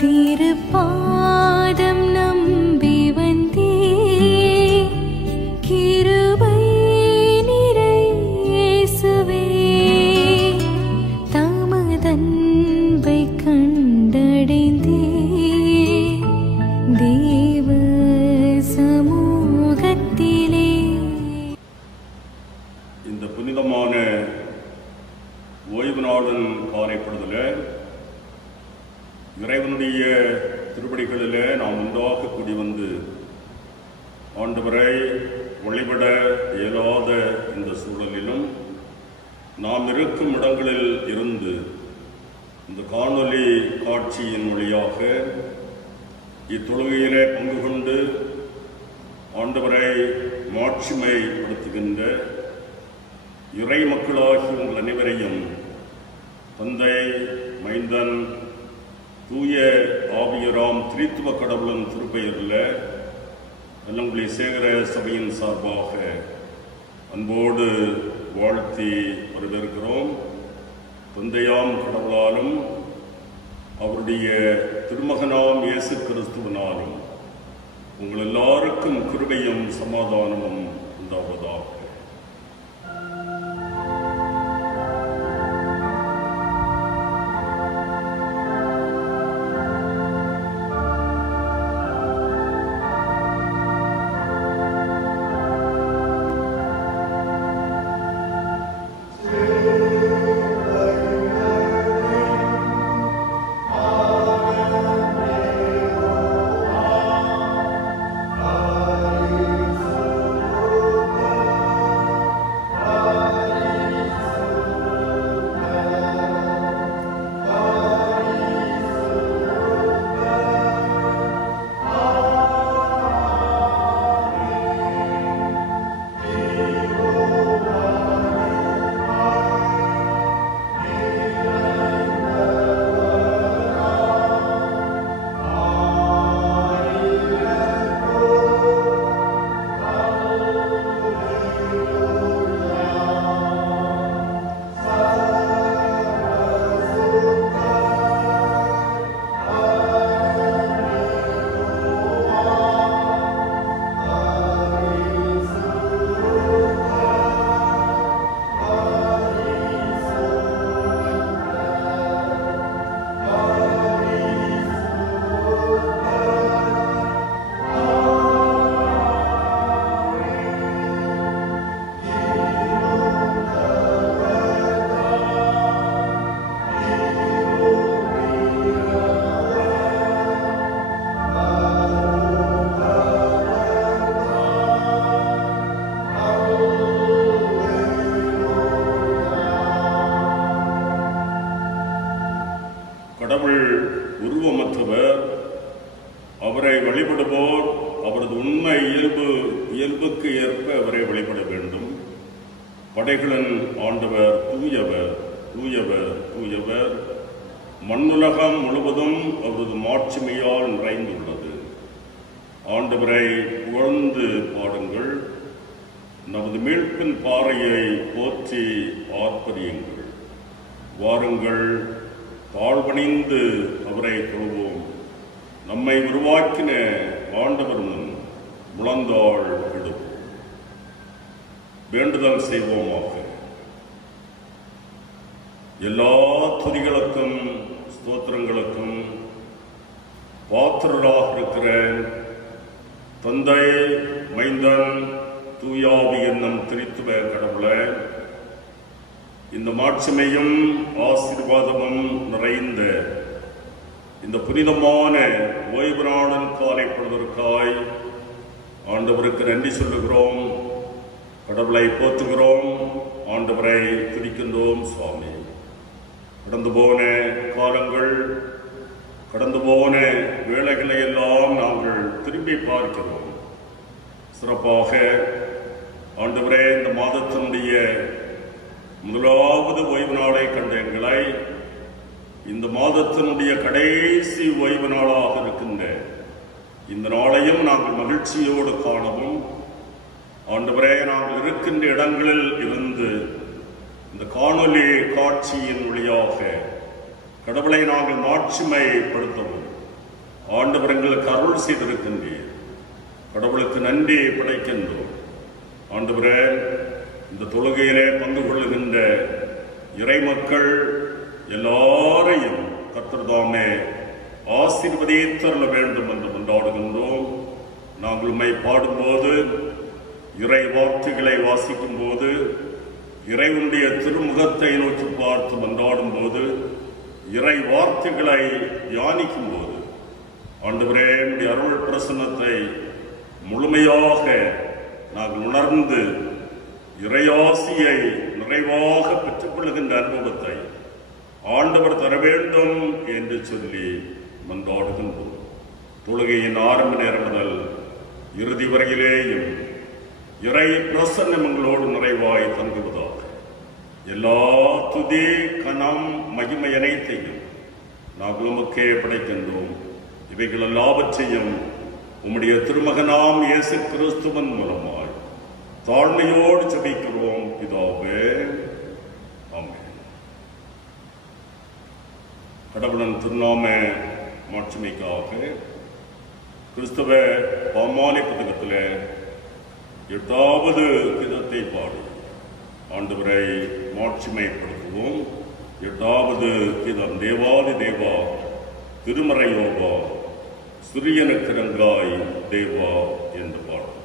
திருப்பாதம் நம்பி வந்தே கிருபை நிறை இயேசுவே தமதன்பை கண்டடைந்தே தேவ சமூகத்திலே. இந்த புனிதமான ஓய்வு நாளின் காலைப்படுதலில் இறைவனுடைய திருப்படிகளிலே நாம் ஒன்றாக கூடி வந்து ஆண்டவரை வழிபட இயலாத இந்த சூழலிலும் நாம் இருக்கும் இடங்களில் இருந்து இந்த காணொலி காட்சியின் வழியாக இத்தொழுகையிலே பங்கு கொண்டு ஆண்டவரை மாட்சிமைப்படுத்துகின்ற இறை மக்களாகி உங்கள் அனைவரையும் தந்தை, மைந்தன், தூய ஆவியராம் திரித்துவ கடவுளின் திருப்பெயரில் நல்லங்குடி சேகர சபையின் சார்பாக அன்போடு வாழ்த்தி வரவேற்கிறோம். தந்தையாம் கடவுளாலும் அவருடைய திருமகனாம் இயேசு கிறிஸ்துவினாலும் உங்கள் எல்லாருக்கும் கிருபையும் சமாதானமும் உண்டாவதாக. கடவுள் உருவமற்றவர். அவரை வழிபடுவோர் அவரது உண்மை இயல்புக்கு ஏற்ப அவரை வழிபட வேண்டும். படைகளின் ஆண்டவர் தூயவர், தூயவர், தூயவர். மண்ணுலகம் முழுவதும் அவரது மாட்சிமையால் நிறைந்துள்ளது. ஆண்டவரை புகழ்ந்து பாடுங்கள். நமது மீட்பின் பாறையை போற்றி ஆர்ப்பரியுங்கள். வாருங்கள், தாழ்வணிந்து அவரை தொழுவோம். நம்மை உருவாக்கின ஆண்டவர் முன் முழந்தாள் எடுப்போம். வேண்டுதல் செய்வோமாக. எல்லா துதிகளுக்கும் ஸ்தோத்திரங்களுக்கும் பாத்திரராக இருக்கிற தந்தை, மைந்தன், தூயாவி என்னும் திரித்துவ கடவுளை, இந்த மாட்சிமையும் ஆசீர்வாதமும் நிறைந்த இந்த புனிதமான ஓய்வு நாளின் காலைப்படுவதற்காய் ஆண்டவருக்கு நன்றி சொல்லுகிறோம். கடவுளை போற்றுகிறோம். ஆண்டவரை துதிக்கின்றோம். சுவாமி, கடந்து போன காலங்கள், கடந்து போன வேளைகளை எல்லாம் நாங்கள் திரும்பி பார்க்கிறோம். சிறப்பாக ஆண்டவரே, இந்த மாதத்தினுடைய முதலாவது ஓய்வு நாளை கண்ட எங்களை இந்த மாதத்தினுடைய கடைசி ஓய்வு நாளாக இருக்கின்ற இந்த நாளையும் நாங்கள் மகிழ்ச்சியோடு காணவும், ஆண்டவரே, நாங்கள் இருக்கின்ற இடங்களில் இருந்து இந்த காணொலி காட்சியின் வழியாக கடவுளை நாங்கள் மாட்சிமைப்படுத்தவும் ஆண்டவர் எங்களுக்கு அருள் செய்திருக்கின்றீர். கடவுளுக்கு நன்றி படைக்கின்றோம். ஆண்டவரே, இந்த தொழுகையிலே பங்கு கொள்ளுகின்ற இறைமக்கள் எல்லாரையும் கர்த்தர் தாமே ஆசீர்வதித்தருள வேண்டும் என்று கொண்டாடுகின்றோம். நாங்கள் உம்மை பாடும்போது, இறை வார்த்தைகளை வாசிக்கும் போது, இறைவனுடைய திருமுகத்தை நோக்கி பார்த்து கொண்டாடும் போது, இறை வார்த்தைகளை தியானிக்கும் போது, ஆண்டவரே, என்னுடைய அருள் பிரசன்னத்தை முழுமையாக நாங்கள் உணர்ந்து இறையாசியை நிறைவாக பெற்றுக்கொள்ளுகின்ற அனுபவத்தை ஆண்டவர் தர வேண்டும் என்று சொல்லி மன்றாடுகின்றோம். தொழுகையின் ஆரம்ப நேரம் முதல் இறுதி வரையிலேயும் இறை பிரசன்னம் எங்களோடு நிறைவாய் தங்குவதாக. எல்லா துதி, கனம், மகிமை அனைத்தையும் நாங்கள் உமக்கே படைக்கின்றோம். இவைகள் எல்லாவற்றையும் உம்முடைய திருமகனாம் இயேசு கிறிஸ்துவின் மூலமாய் தாழ்மையோடு ஜெபிக்கிறோம் பிதாவே. ஆமென். கடவுளின் திருநாம மாட்சிமைக்காக கிறிஸ்தவ பாமாலை புத்தகத்தில் 8வது கீதத்தை பாடி ஆண்டவரை மாட்சிமைப்படுத்துவோம். 8வது கீதம். தேவாதி தேவா திருமறையோவா சிறியனுக்கிறங்காய் தேவா என்று பாடும்.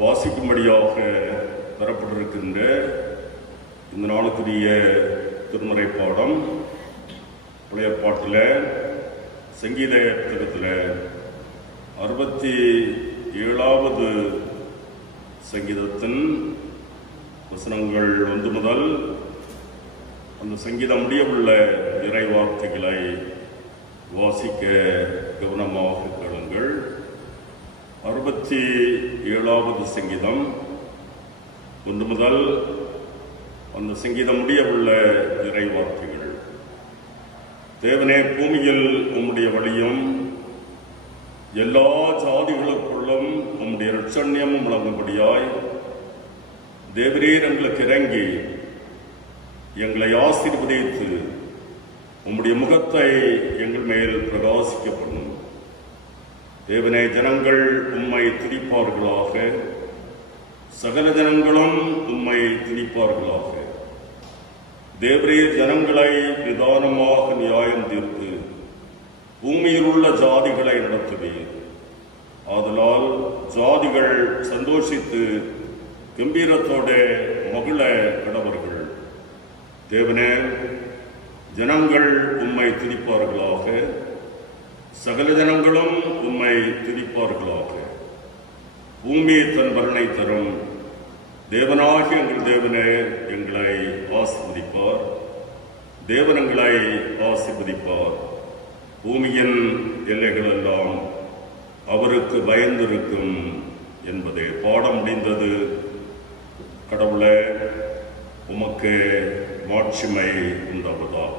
வாசிக்கும்படியாக தரப்பட்டிருக்கின்ற இந்த நாளுக்குரிய திருமறை பாடம் பழைய பாட்டில் சங்கீத புத்தகத்தில் 67வது சங்கீதத்தின் வசனங்கள் 1 முதல் அந்த சங்கீதம் முடியவுள்ள இறை வார்த்தைகளை வாசிக்க கவனமாக கேளுங்கள். 67வது சங்கீதம் 1 முதல் அந்த சங்கீதம் முடிய உள்ள இறை வார்த்தைகள். தேவனே, பூமியில் உம்முடைய வழியும் எல்லா ஜாதிகளுக்குள்ளும் உம்முடைய இரட்சண்யமும் விளங்கும்படியாய் தேவரீர் எங்களுக்கு இறங்கி எங்களை ஆசீர்வதித்து உம்முடைய முகத்தை எங்கள் மேல் பிரகாசிக்க பண்ணும். தேவனே, ஜனங்கள் உம்மை துதிப்பார்களாக, சகல ஜனங்களும் உம்மை துதிப்பார்களாக. தேவரீர் ஜனங்களை நிதானமாக நியாயம் தீர்த்து பூமியில் உள்ள ஜாதிகளை நடத்துவீர். ஆதலால் ஜாதிகள் சந்தோஷித்து கம்பீரத்தோட மகிழ கடவர்கள். தேவனே, ஜனங்கள் உம்மை துதிப்பார்களாக, சகல ஜனங்களும் உம்மை துதிப்பார்களாக. பூமி தன் பலனை தரும். தேவனாகிய எங்கள் தேவனே எங்களை ஆசீர்வதிப்பார். தேவன் எங்களை ஆசீர்வதிப்பார். பூமியின் எல்லைகள் எல்லாம் அவருக்கு பயந்திருக்கும் என்பதே. பாடம் முடிந்தது. கடவுளே, உமக்கு மாட்சிமை உண்டாவதாக.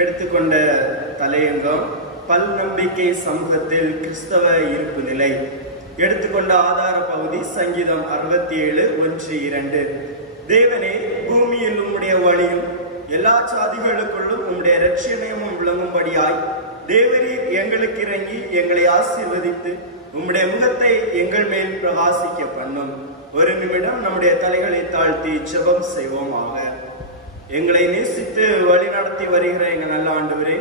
எடுத்துக்கொண்ட தலையங்கம் பல் நம்பிக்கை சமூகத்தில் கிறிஸ்தவ இருப்பு நிலை. எடுத்துக்கொண்ட ஆதார பகுதி சங்கீதம் 67:1-2. தேவனே, பூமியில் உம்முடைய வழியும் எல்லா சாதிகளுக்குள்ளும் உம்முடைய இரட்சணியமும் விளங்கும்படியாய் தேவரீர் எங்களுக்கு இறங்கி எங்களை ஆசீர்வதித்து உம்முடைய முகத்தை எங்கள் மேல் பிரகாசிக்க பண்ணும். ஒரு நிமிடம் நம்முடைய தலைகளை தாழ்த்தி ஜெபம் செய்வோமாக. எங்களை நேசித்து வழி நடத்தி வருகிற எங்கள் நல்ல ஆண்டவரே,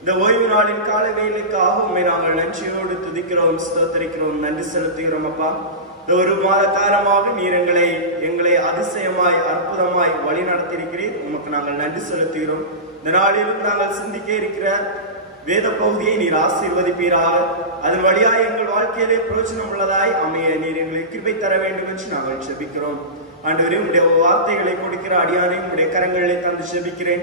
இந்த ஓய்வு நாளின் கால வேலைக்காக உண்மை நாங்கள் நன்றியோடு துதிக்கிறோம், ஸ்தோத்திரிக்கிறோம், நன்றி செலுத்துகிறோம். அப்பா, இந்த ஒரு மாத காலமாக நீர் எங்களை அதிசயமாய் அற்புதமாய் வழி நடத்தியிருக்கிறீர். உமக்கு நாங்கள் நன்றி செலுத்துகிறோம். இந்த நாளிலும் நாங்கள் சிந்திக்க இருக்கிற வேத பகுதியை நீர் ஆசீர்வதிப்பீராக. அதன் வழியாய் எங்கள் வாழ்க்கையிலே பிரயோஜனம் உள்ளதாய் அமைய நீர் எங்களுக்கு கிருபை தர வேண்டும் என்று நாங்கள் ஜெபிக்கிறோம். ஆண்டவரே, உம்முடைய வார்த்தைகளை கொடுக்கிற அடியானை உம்முடைய கரங்களிலே தந்து ஜெபிக்கிறேன்.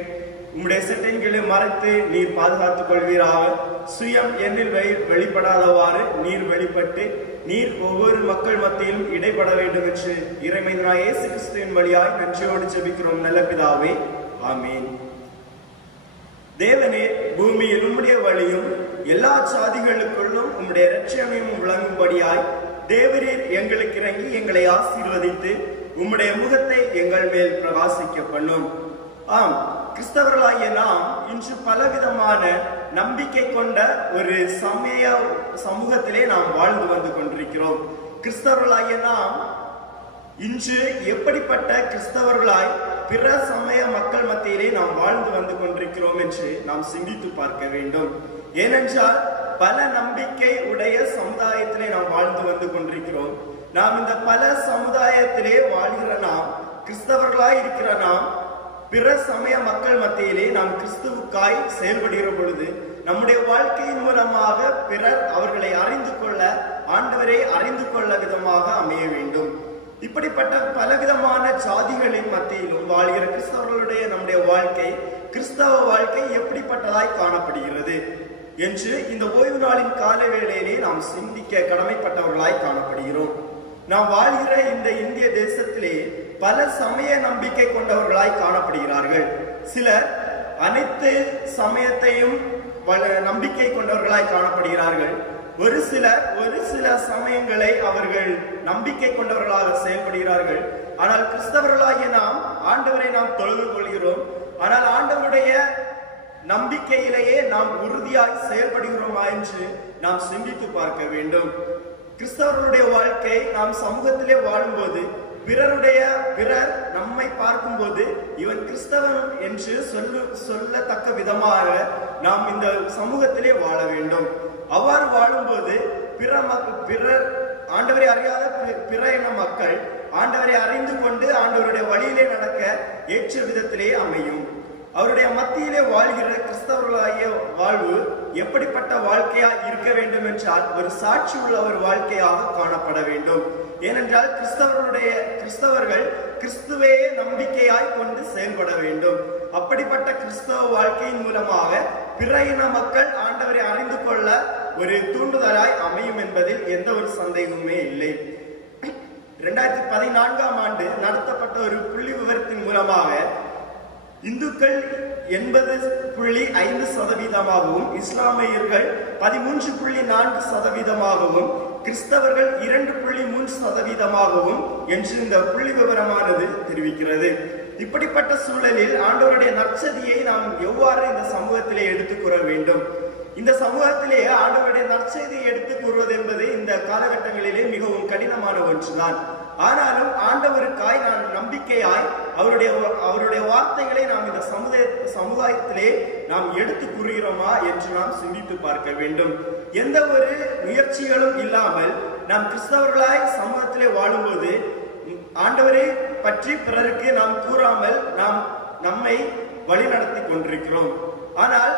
உம்முடைய செட்டைகளை மறைத்து நீர் பாதுகாத்துக் கொள்வீராக. சுயம் என்னில் வெளிப்படாதவாறு நீர் வெளிப்பட்டு நீர் ஒவ்வொரு மக்கள் மத்தியிலும் இடைப்பட வேண்டும் என்று இறைமைந்தனாய் இயேசு கிறிஸ்துவின் வழியாய் நன்றியோடு ஜெபிக்கிறோம் நல்ல பிதாவே, ஆமீன். தேவனே, பூமியில் உம்முடைய வழியும் எல்லா சாதிகளுக்குள்ளும் உம்முடைய இரட்சணியமும் விளங்கும்படியாய் தேவரீர் எங்களுக்கு இறங்கி எங்களை ஆசீர்வதித்து உம்முடைய முகத்தை எங்கள் மேல் பிரகாசிக்க பண்ணும். ஆம், கிறிஸ்தவர்களாகிய நாம் இன்று பலவிதமான நம்பிக்கை கொண்ட ஒரு சமூகத்திலே நாம் வாழ்ந்து வந்து கொண்டிருக்கிறோம். கிறிஸ்தவர்களாகிய நாம் இன்று எப்படிப்பட்ட கிறிஸ்தவர்களாய் பிற சமய மக்கள் மத்தியிலே நாம் வாழ்ந்து வந்து கொண்டிருக்கிறோம் என்று நாம் சிந்தித்து பார்க்க வேண்டும். ஏனென்றால் பல நம்பிக்கை உடைய சமுதாயத்திலே நாம் வாழ்ந்து வந்து கொண்டிருக்கிறோம். நாம் இந்த பல சமுதாயத்திலே வாழ்கிற நாம், கிறிஸ்தவர்களாய் இருக்கிற நாம், பிற சமய மக்கள் மத்தியிலே நாம் கிறிஸ்துவுக்காய் செயல்படுகிற பொழுது நம்முடைய வாழ்க்கையின் மூலமாக பிறர் அவர்களை அறிந்து கொள்ள, ஆண்டவரை அறிந்து கொள்ள விதமாக அமைய வேண்டும். இப்படிப்பட்ட பலவிதமான ஜாதிகளின் மத்தியிலும் வாழ்கிற கிறிஸ்தவர்களுடைய நம்முடைய வாழ்க்கை, கிறிஸ்தவ வாழ்க்கை எப்படிப்பட்டதாய் காணப்படுகிறது என்று இந்த ஓய்வு நாளின் கால வேளையிலே நாம் சிந்திக்க கடமைப்பட்டவர்களாய் காணப்படுகிறோம். நாம் வாழ்கிற இந்த இந்திய தேசத்திலே பல சமய நம்பிக்கை கொண்டவர்களாய் காணப்படுகிறார்கள். சிலர் அனைத்து சமயத்தையும் நம்பிக்கை கொண்டவர்களாய் காணப்படுகிறார்கள். ஒரு சில சமயங்களை அவர்கள் நம்பிக்கை கொண்டவர்களாக செயல்படுகிறார்கள். ஆனால் கிறிஸ்தவர்களாகிய நாம் ஆண்டவரை நாம் தொழுது கொள்கிறோம். ஆனால் ஆண்டவருடைய நம்பிக்கையிலேயே நாம் உறுதியாய் செயல்படுகிறோமா என்று நாம் சிந்தித்து பார்க்க வேண்டும். கிறிஸ்தவர்களுடைய வாழ்க்கை நாம் சமூகத்திலே வாழும்போது பிறர் நம்மை பார்க்கும்போது இவன் கிறிஸ்தவன் என்று சொல்லத்தக்க விதமாக நாம் இந்த சமூகத்திலே வாழ வேண்டும். அவ்வாறு வாழும்போது பிறர் ஆண்டவரை அறியாத பிற இன மக்கள் ஆண்டவரை அறிந்து கொண்டு ஆண்டவருடைய வழியிலே நடக்க ஏற்ற விதத்திலே அமையும். அவருடைய மத்தியிலே வாழ்கிற கிறிஸ்தவர்களாகிய வாழ்வு எப்படிப்பட்ட வாழ்க்கையா இருக்க வேண்டும் என்றால் ஒரு சாட்சி உள்ள ஒரு வாழ்க்கையாக காணப்பட வேண்டும். ஏனென்றால் கிறிஸ்தவர்கள் கிறிஸ்துவே நம்பிக்கையாய் கொண்டு செயல்பட வேண்டும். அப்படிப்பட்ட கிறிஸ்தவ வாழ்க்கையின் மூலமாக பிற இன மக்கள் ஆண்டவரை அறிந்து கொள்ள ஒரு தூண்டுதலாய் அமையும் என்பதில் எந்த ஒரு சந்தேகமுமே இல்லை. 2014ஆம் ஆண்டு நடத்தப்பட்ட ஒரு புள்ளி விவரத்தின் மூலமாக இந்துக்கள் 80.5%, இஸ்லாமியர்கள் 13.4%, கிறிஸ்தவர்கள் 2.3% என்று இந்த புள்ளி விவரமானது தெரிவிக்கிறது. இப்படிப்பட்ட சூழலில் ஆண்டவருடைய நற்செய்தியை நாம் எவ்வாறு இந்த சமூகத்திலே எடுத்துக் கூற வேண்டும்? இந்த சமூகத்திலே ஆண்டவருடைய நற்செய்தியை எடுத்துக் கூறுவது என்பது இந்த காலகட்டங்களிலே மிகவும் கடினமான ஒன்றுதான். ஆனாலும் ஆண்டவருக்காய் நான் நம்பிக்கையாய் அவருடைய வார்த்தைகளை நாம் இந்த சமுதாயத்திலே நாம் எடுத்து கூறுகிறோமா என்று நாம் சிந்தித்து பார்க்க வேண்டும். எந்த ஒரு முயற்சிகளும் இல்லாமல் நாம் கிறிஸ்தவர்களாய் சமூகத்திலே வாழும்போது ஆண்டவரை பற்றி பிறருக்கு நாம் கூறாமல் நாம் நம்மை வழிநடத்தி கொண்டிருக்கிறோம். ஆனால்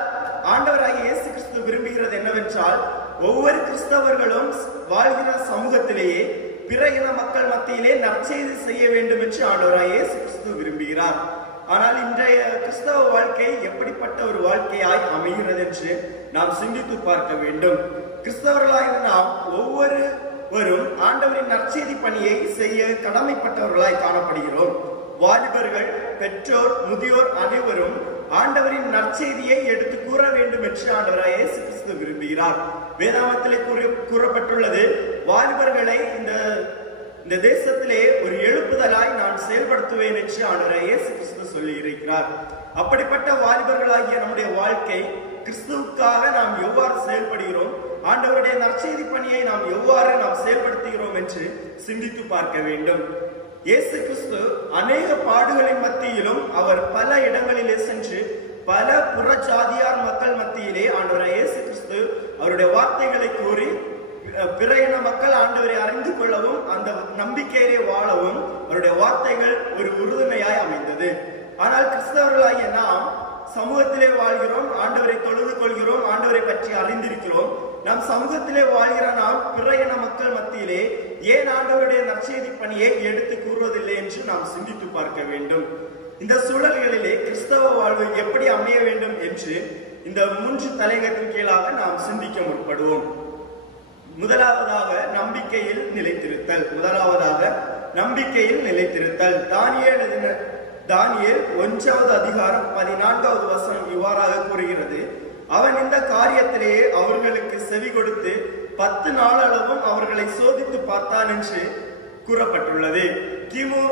ஆண்டவராகிய இயேசு கிறிஸ்து விரும்புகிறது என்னவென்றால் ஒவ்வொரு கிறிஸ்தவர்களும் வாழ்கிற சமூகத்திலேயே பிற இன மக்கள் மத்தியிலே நற்செய்தி செய்ய வேண்டும் என்று ஆண்டவராகிய இயேசு கிறிஸ்து விரும்புகிறார். ஆனால் இன்றைய கிறிஸ்தவ வாழ்க்கை எப்படிப்பட்ட ஒரு வாழ்க்கையாய் அமைகிறது என்று நாம் சிந்தித்து பார்க்க வேண்டும். கிறிஸ்தவர்களாய் நாம் ஒவ்வொருவரும் ஆண்டவரின் நற்செய்தி பணியை செய்ய கடமைப்பட்டவர்களாய் காணப்படுகிறோம். வாலிபர்கள், பெற்றோர், முதியோர் அனைவரும் ஆண்டவரின் நற்செய்தியை எடுத்து கூற வேண்டும் என்று ஆண்டவராகிய இயேசு கிறிஸ்து விரும்புகிறார். வேதாகமத்திலே கூறப்பட்டுள்ளது, வாலிபர்களை இந்த தேசத்திலே ஒரு எழுப்புதலாய் நான் செயல்படுத்துவேன் என்று ஆண்டவராகிய இயேசு கிறிஸ்து சொல்லி இருக்கிறார். அப்படிப்பட்ட வாலிபர்களாகிய நம்முடைய வாழ்க்கை கிறிஸ்துவுக்காக நாம் எவ்வாறு செயல்படுகிறோம், ஆண்டவருடைய நற்செய்தி பணியை நாம் எவ்வாறு செயல்படுத்துகிறோம் என்று சிந்தித்து பார்க்க வேண்டும். இயேசு கிறிஸ்து அநேக பாடுகளின் மத்தியிலும் அவர் பல இடங்களிலே சென்று பல புறஜாதியார் மக்கள் மத்தியிலே ஆண்டவராகிய இயேசு கிறிஸ்து அவருடைய வார்த்தைகளை கூறி பிற இன மக்கள் ஆண்டவரை அறிந்து கொள்ளவும் அந்த நம்பிக்கையிலே வாழவும் அவருடைய வார்த்தைகள் ஒரு உறுதுணையாய் அமைந்தது. ஆனால் கிறிஸ்தவர்களாகிய நாம் சமூகத்திலே வாழ்கிறோம், ஆண்டவரை தொழுது கொள்கிறோம், ஆண்டவரை பற்றி அறிந்திருக்கிறோம். நம் சமூகத்திலே வாழ்கிற நாம் பிற இன மக்கள் மத்தியிலே ஏன் ஆண்டவருடைய நற்செய்தி பணியை எடுத்து கூறுவதில்லை என்று நாம் சிந்தித்து பார்க்க வேண்டும். இந்த சூழல்களிலே கிறிஸ்தவ வாழ்வு எப்படி அமைய வேண்டும் என்று இந்த 3 தலையங்கத்தின் கீழாக நாம் சிந்திக்க முற்படுவோம். முதலாவதாக நம்பிக்கையில் நிலைத்திருத்தல். தானியேல் 1வது அதிகாரம் 14வது வசனம் இவ்வாறாக கூறுகிறது, அவன் இந்த காரியத்திலேயே அவர்களுக்கு செவி கொடுத்து 10 நாளளவும் அவர்களை சோதித்து பார்த்தான் என்று கூறப்பட்டுள்ளது. கிமு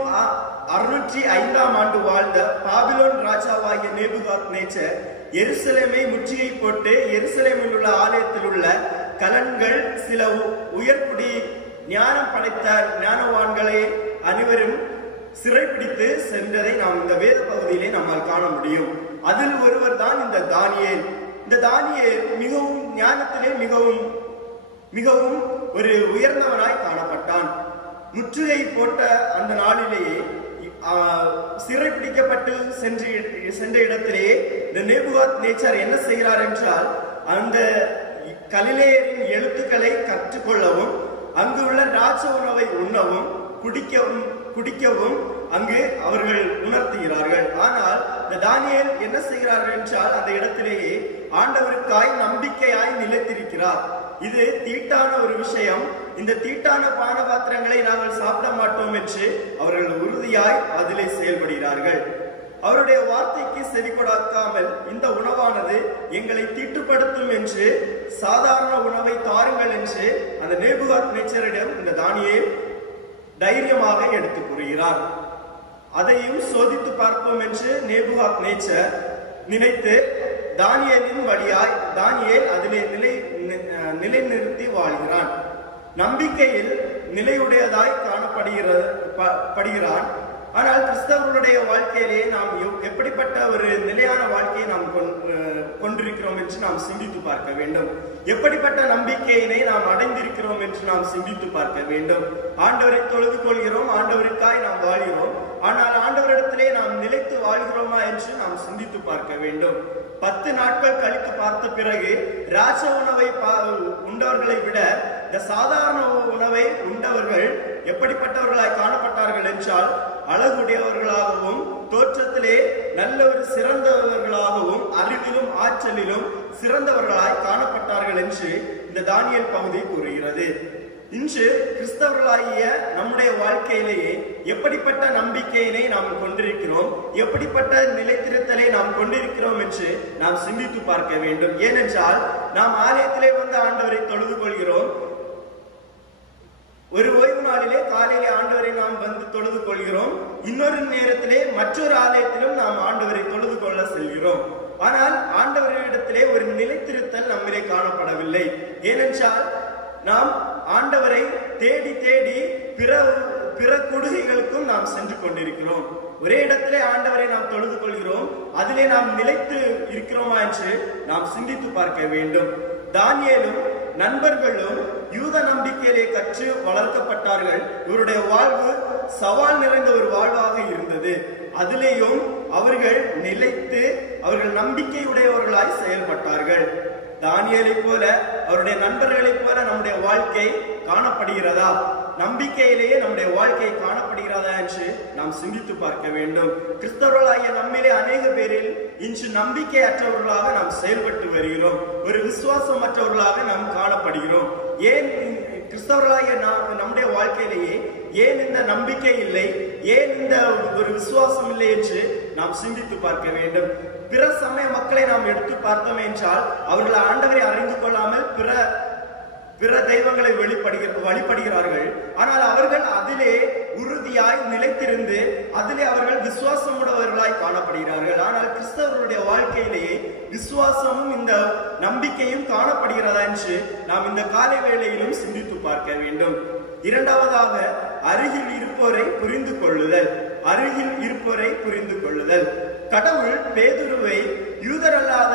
605ஆம் ஆண்டு வாழ்ந்த பாபிலோன் ராஜாவாகிய நேபுகாத்நேச்சர் எருசலேமை முற்றுகை போட்டு எருசலேமில் உள்ள ஆலயத்தில் உள்ள கலன்கள் சில உயர்குடி ஞானம் படைத்த ஞானவான்களை அனைவரும் சிறைப்பிடித்து சென்றதை நாம் இந்த வேத பகுதியிலே நம்மால் காண முடியும். அதில் ஒருவர் தான் இந்த தானியேல். இந்த தானியேல் மிகவும் ஞானத்திலே மிகவும் ஒரு உயர்ந்தவனாய் காணப்பட்டான். முற்றுகை போட்ட அந்த நாளிலேயே சிறைப்பிடிக்கப்பட்டு சென்ற இடத்திலேயே இந்த நேபுகாத்நேச்சர் என்ன செய்கிறார் என்றால் அந்த கலிலேயரின் எழுத்துக்களை கற்றுக்கொள்ளவும் அங்கு உள்ள ராஜ உணவை உண்ணவும் குடிக்கவும் அங்கு அவர்கள் உணர்த்துகிறார்கள். ஆனால் இந்த தானியேல் என்ன செய்கிறார்கள் என்றால் அந்த இடத்திலேயே ஆண்டவருக்காய் நம்பிக்கையாய் நிலைத்திருக்கிறார். இது தீட்டான ஒரு விஷயம். இந்த தீட்டான பானபாத்திரங்களை நாங்கள் சாப்பிட மாட்டோம் என்று அவர்கள் உறுதியாய் அதிலே செயல்படுகிறார்கள். அவருடைய வார்த்தைக்கு செவி கொடுக்காமல் இந்த உணவானது எங்களை தீட்டுப்படுத்தும் என்று சாதாரண உணவை தாருங்கள் என்று அந்த நேபுகாத்நேச்சரிடம் இந்த தானியேல் தைரியமாக எடுத்து கூறுகிறார். அதையும் சோதித்து பார்ப்போம் என்று நேபுகாத்நேச்சர் நினைத்து தானியேலின் வழியாய் தானியேல் அதிலே நிலைநிறுத்தி வாழ்கிறான். நம்பிக்கையில் நிலையுடையதாய் காணப்படுகிறான். ஆனால் கிறிஸ்தவர்களுடைய வாழ்க்கையிலே நாம் எப்படிப்பட்ட ஒரு நிலையான வாழ்க்கையை நாம் கொண்டிருக்கிறோம் என்று நாம் சிந்தித்து பார்க்க வேண்டும். எப்படிப்பட்ட நம்பிக்கையினை நாம் அடைந்திருக்கிறோம் என்று நாம் சிந்தித்து பார்க்க வேண்டும். ஆண்டவரை தொழுது கொள்கிறோம், ஆண்டவருக்காய் நாம் வாழ்கிறோம். ஆனால் ஆண்டவரிடத்திலே நாம் நிலைத்து வாழ்கிறோமா என்று நாம் சிந்தித்து பார்க்க வேண்டும். 10 நாட்கள் கழித்து பார்த்த பிறகு ராஜ உணவை உண்டவர்களை விட இந்த சாதாரண உணவை உண்டவர்கள் எப்படிப்பட்டவர்களாய் காணப்பட்டார்கள் என்றால், அழகுடையவர்களாகவும் தோற்றத்திலே நல்ல ஒரு சிறந்தவர்களாகவும் அறிவிலும் ஆற்றலிலும் சிறந்தவர்களாய் காணப்பட்டார்கள் என்று இந்த தானியேல் பகுதி கூறுகிறது. இன்று கிறிஸ்தவர்களாகிய நம்முடைய வாழ்க்கையிலேயே எப்படிப்பட்ட நம்பிக்கையினை நாம் கொண்டிருக்கிறோம், எப்படிப்பட்ட நிலைத்திருத்தலை நாம் கொண்டிருக்கிறோம் என்று நாம் சிந்தித்து பார்க்க வேண்டும். ஏனென்றால் நாம் ஆலயத்திலே வந்து ஆண்டவரை தொழுது கொள்கிறோம். ஒரு ஓய்வு நாளிலே காலையிலே ஆண்டவரை நாம் வந்து தொழுது கொள்கிறோம். இன்னொரு நேரத்திலே மற்றொரு ஆலயத்திலும் நாம் ஆண்டவரை தொழுது கொள்ள செல்கிறோம். ஆனால் ஆண்டவரிடத்திலே ஒரு நிலைத்திருத்தல் நம்மிலே காணப்படவில்லை. ஏனென்றால் நாம் ஆண்டவரை தேடி தேடி பிற கொடுகைகளுக்கும் நாம் சென்று கொண்டிருக்கிறோம். ஒரே இடத்திலே ஆண்டவரை நாம் தொழுது கொள்கிறோம். அதிலே நாம் நிலைத்து இருக்கிறோமா என்று நாம் சிந்தித்து பார்க்க வேண்டும். தானியேலும் நண்பர்களும் யூத நம்பிக்கையிலே கற்று வளர்க்கப்பட்டார்கள். இவருடைய வாழ்வு சவால் நிறைந்த ஒரு வாழ்வாக இருந்தது. அதிலேயும் அவர்கள் நிலைத்து அவர்கள் நம்பிக்கையுடையவர்களாய் செயல்பட்டார்கள். தானியேலை போல அவருடைய நண்பர்களைப் போல நம்முடைய வாழ்க்கை காணப்படுகிறதா? நம்பிக்கையிலேயே நம்முடைய வாழ்க்கை காணப்படுகிறதா என்று நாம் சிந்தித்து பார்க்க வேண்டும். கிறிஸ்தவர்களாகிய நம்மிலே அநேக பேரில் இன்று நம்பிக்கையற்றவர்களாக நாம் செயல்பட்டு வருகிறோம். ஒரு விசுவாசமற்றவர்களாக நாம் காணப்படுகிறோம். ஏன் கிறிஸ்தவர்களாகிய நம்முடைய வாழ்க்கையிலேயே ஏன் இந்த நம்பிக்கை இல்லை, ஏன் இந்த ஒரு விசுவாசம் இல்லை என்று நாம் சிந்தித்து பார்க்க வேண்டும். பிற சமய மக்களை நாம் எடுத்து பார்த்தோம் என்றால் அவர்கள் ஆண்டவரை அறிந்து கொள்ளாமல் பிற தெய்வங்களை வழிபடுகிறார்கள். ஆனால் அவர்கள் அதிலே உறுதியாய் நிலைத்திருந்து அதிலே அவர்கள் விசுவாசம் உடையவர்களாய் காணப்படுகிறார்கள். ஆனால் கிறிஸ்தவர்களுடைய வாழ்க்கையிலேயே விசுவாசமும் இந்த நம்பிக்கையும் காணப்படுகிறதா என்று நாம் இந்த காலை வேளையிலும் சிந்தித்து பார்க்க வேண்டும். இரண்டாவதாக, அருகில் இருப்போரை புரிந்து கொள்ளுதல். அருகில் இருப்போரை புரிந்து கொள்ளுதல். கடவுள் பேதுருவை யூதரல்லாத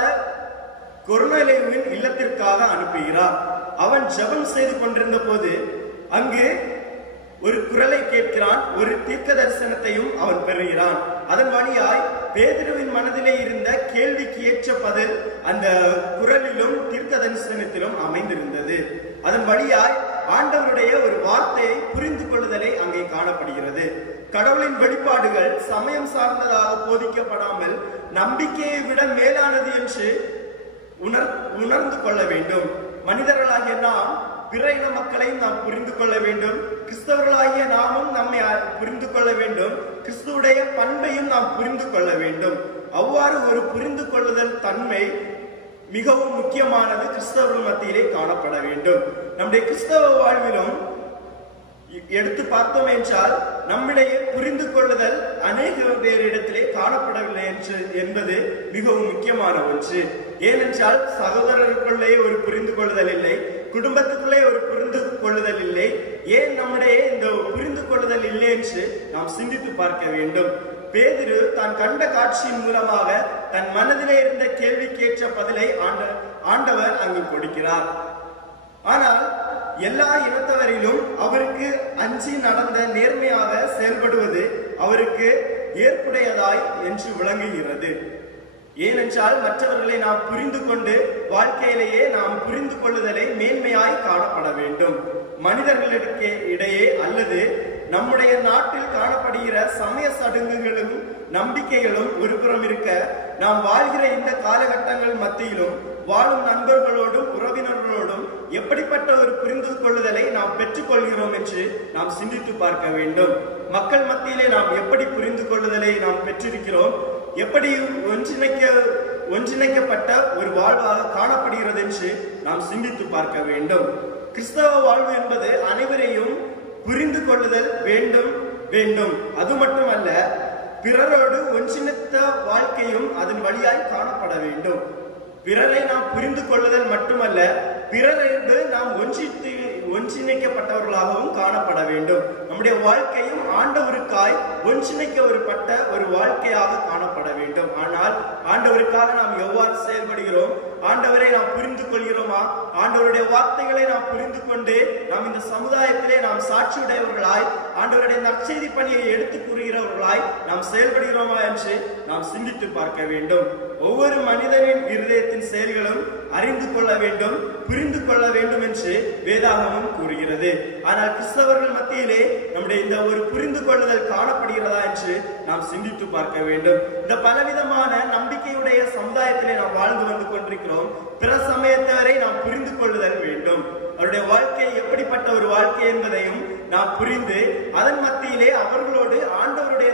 கொர்நேலியுவின் இல்லத்திற்காக அனுப்புகிறார். அவன் ஜெபம் செய்து கொண்டிருந்த போது அங்கு ஒரு குரலை கேட்கிறான். ஒரு தீர்க்க தரிசனத்தையும் அவன் பெறுகிறான். அதன் வழியாய் பேதுருவின் மனதிலே இருந்த கேள்விக்கு ஏற்ற பதில் அந்த குரலிலும் தீர்க்க தரிசனத்திலும் அமைந்திருந்தது. அதன் வழியாய் ஆண்டவருடைய ஒரு வார்த்தையை புரிந்து கொள்ளுதலை அங்கே காணப்படுகிறது. கடவுளின் வெளிப்பாடுகள் சமயம் சார்ந்ததாக போதிக்கப்படாமல் நம்பிக்கையை விட மேலானது என்று உணர்ந்து கொள்ள வேண்டும். மனிதர்களாகிய நாம் பிற இன மக்களையும் நாம் புரிந்து கொள்ள வேண்டும். கிறிஸ்தவர்களாகிய நாமும் நம்மை புரிந்து கொள்ள வேண்டும். கிறிஸ்துவுடைய பண்பையும் நாம் புரிந்து கொள்ள வேண்டும். அவ்வாறு ஒரு புரிந்து கொள்ளுதல் தன்மை மிகவும் முக்கியமானது கிறிஸ்தவர்கள் மத்தியிலே காணப்பட வேண்டும். நம்முடைய கிறிஸ்தவ வாழ்விலும் எடுத்து பார்த்தோம் என்றால் நம்மிடையே புரிந்து கொள்ளுதல் அநேக பேரிடத்திலே காணப்படவில்லை என்பது மிகவும் முக்கியமான ஒன்று. ஏனென்றால் சகோதரர்களுக்குள்ளே ஒரு புரிந்து கொள்ளுதல் இல்லை, குடும்பத்துக்குள்ளே ஒரு புரிந்து கொள்ளுதல் இல்லை. ஏன் நம்முடைய இந்த புரிந்து கொள்ளுதல் இல்லை என்று நாம் சிந்தித்து பார்க்க வேண்டும். பேதுரு தான் கண்ட காட்சியின் மூலமாக தன் மனதிலே இருந்த கேள்விக்கேற்ற பதிலை ஆண்டவர் அங்கு கொடுக்கிறார். ஆனால் எல்லா இனத்தவரிலும் அவருக்கு அஞ்சி நடந்த நேர்மையாக செயல்படுவது அவருக்கு ஏற்புடையதாய் என்று விளங்குகிறது. ஏனென்றால் மற்றவர்களை நாம் புரிந்து கொண்டு வாழ்க்கையிலேயே நாம் புரிந்து கொள்ளுதலை மேன்மையாய் காணப்பட வேண்டும். மனிதர்களுக்கு இடையே அல்லது நம்முடைய நாட்டில் காணப்படுகிற சமய சடங்குகளும் நம்பிக்கைகளும் ஒருபுறம் இருக்க, நாம் வாழ்கிற இந்த காலகட்டங்கள் மத்தியிலும் வாழும் நண்பர்களோடும் உறவினர்களோடும் எப்படிப்பட்ட ஒரு புரிந்து கொள்ளுதலை நாம் பெற்றுக்கொள்கிறோம் என்று நாம் சிந்தித்து பார்க்க வேண்டும். மக்கள் மத்தியிலே நாம் எப்படி புரிந்து கொள்ளுதலை நாம் பெற்றிருக்கிறோம், எப்படி ஒன்றிணைக்கப்பட்ட ஒரு வாழ்வாக காணப்படுகிறது என்று நாம் சிந்தித்து பார்க்க வேண்டும். கிறிஸ்தவ வாழ்வு என்பது அனைவரையும் புரிந்து கொள்ளுதல் வேண்டும். அது மட்டுமல்ல, பிறரோடு ஒன்றிணைத்த வாழ்க்கையும் அதன் வழியாய் காணப்பட வேண்டும். பிறரை நாம் புரிந்து கொள்ளுதல் மட்டுமல்ல, பிறரோடு நாம் ஒன்றிணைக்கப்பட்டவர்களாகவும் காணப்பட வேண்டும். நம்முடைய வாழ்க்கையும் ஆண்டவருக்காய் ஒன்றிணைக்கப்பட்ட ஒரு வாழ்க்கையாக காணப்பட வேண்டும். ஆனால் ஆண்டவருக்காக நாம் எவ்வாறு செயல்படுகிறோம்? ஆண்டவரை நாம் புரிந்து கொள்கிறோமா? ஆண்டவருடைய வார்த்தைகளை நாம் புரிந்து கொண்டு நாம் இந்த சமுதாயத்திலே நாம் சாட்சியுடையவர்களாய் ஆண்டவருடைய நற்செய்தி பணியை எடுத்து கூறுகிறவர்களாய் நாம் செயல்படுகிறோமா என்று நாம் சிந்தித்து பார்க்க வேண்டும். ஒவ்வொரு மனிதனின் இருதயத்தின் செயல்களும் அறிந்து கொள்ள வேண்டும், புரிந்து கொள்ள வேண்டும் என்று வேதாகமம் கூறுகிறது. ஆனால் கிறிஸ்தவர்கள் மத்தியிலே நம்முடைய இந்த ஒரு புரிந்து கொள்ளுதல் காணப்படுகிறதா என்று நாம் சிந்தித்து பார்க்க வேண்டும். இந்த பலவிதமான நம்பிக்கையுடைய சமுதாயத்திலே நாம் வாழ்ந்து வந்து கொண்டிருக்கிறோம். பிற சமயத்தவரை நாம் புரிந்து கொள்ளுதல் வேண்டும். அவருடைய வாழ்க்கை எப்படிப்பட்ட ஒரு வாழ்க்கை என்பதையும் நாம் புரிந்து அதன் மத்தியிலே அவர்களோடு ஆண்டவருடைய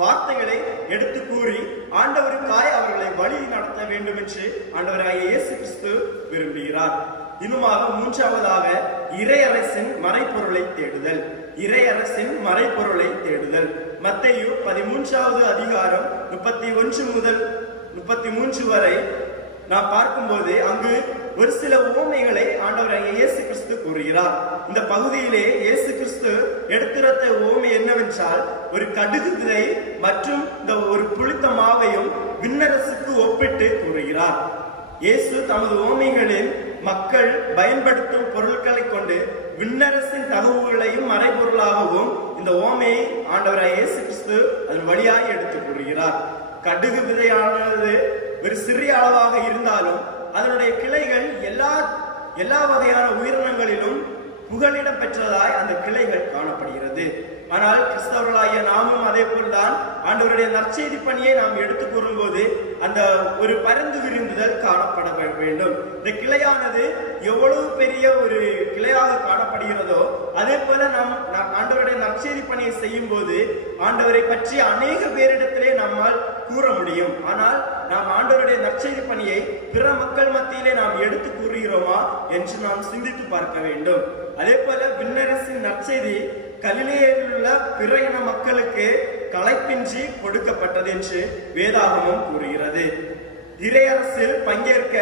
வார்த்தைகளை எடுத்து கூறி ஆண்டவருக்காய் அவர்களை வழி நடத்த வேண்டும் என்று ஆண்டவராகிய இயேசு கிறிஸ்து விரும்புகிறார். இன்னுமாக மூன்றாவதாக இறையரசின் மறைபொருளை தேடுதல். இறையரசின் மறைபொருளை தேடுதல். மத்தேயு 13வது அதிகாரம் 31 முதல் 33 வரை நாம் பார்க்கும்போது அங்கு ஒரு சில உவமைகளை ஆண்டவராகிய இயேசு கிறிஸ்து கூறுகிறார். இந்த பகுதியிலே இயேசு கிறிஸ்து எடுத்துரைத்த உவமை என்னவென்றால், ஒரு கடுகு விதை மற்றும் இந்த ஒரு புளித்த மாவையும் விண்ணரசுக்கு ஒப்பிட்டு கூறுகிறார். இயேசு தமது உவமைகளில் மக்கள் பயன்படுத்தும் பொருட்களை கொண்டு விண்ணரசின் தகவல்களையும் மறைபொருளாகவும் இந்த உவமையை ஆண்டவராகிய இயேசு கிறிஸ்து அதன் வழியாய் எடுத்து கூறுகிறார். கடுகு விதையானது ஒரு சிறிய அளவாக இருந்தாலும் அதனுடைய கிளைகள் எல்லா வகையான உயிரினங்களிலும் புகலிடம் பெற்றதாய் அந்த கிளைகள் காணப்படுகிறது. ஆனால் கிறிஸ்தவர்களாகிய நாமும் அதே போல்தான் ஆண்டவருடைய நற்செய்தி பணியை நாம் எடுத்து கூறும்போது அந்த ஒரு பரந்து விரிந்துதல் காணப்பட வேண்டும். இந்த கிளையானது எவ்வளவு பெரிய ஒரு கிளையாக காணப்படுகிறதோ அதே போல நாம் ஆண்டவருடைய நற்செய்தி பணியை செய்யும் போது ஆண்டவரை பற்றி அநேக பேரிடத்திலே நம்மால் கூற முடியும். ஆனால் நாம் ஆண்டவருடைய நற்செய்தி பணியை பிற மக்கள் மத்தியிலே நாம் எடுத்து கூறுகிறோமா என்று நாம் சிந்தித்து பார்க்க வேண்டும். அதே போல விண்ணரசின் நற்செய்தி கலிலேயில் உள்ள பிற இன மக்களுக்கு களைப்பின்றி கொடுக்கப்பட்டது என்று வேதாகமம் கூறுகிறது. இறையரசில் பங்கேற்க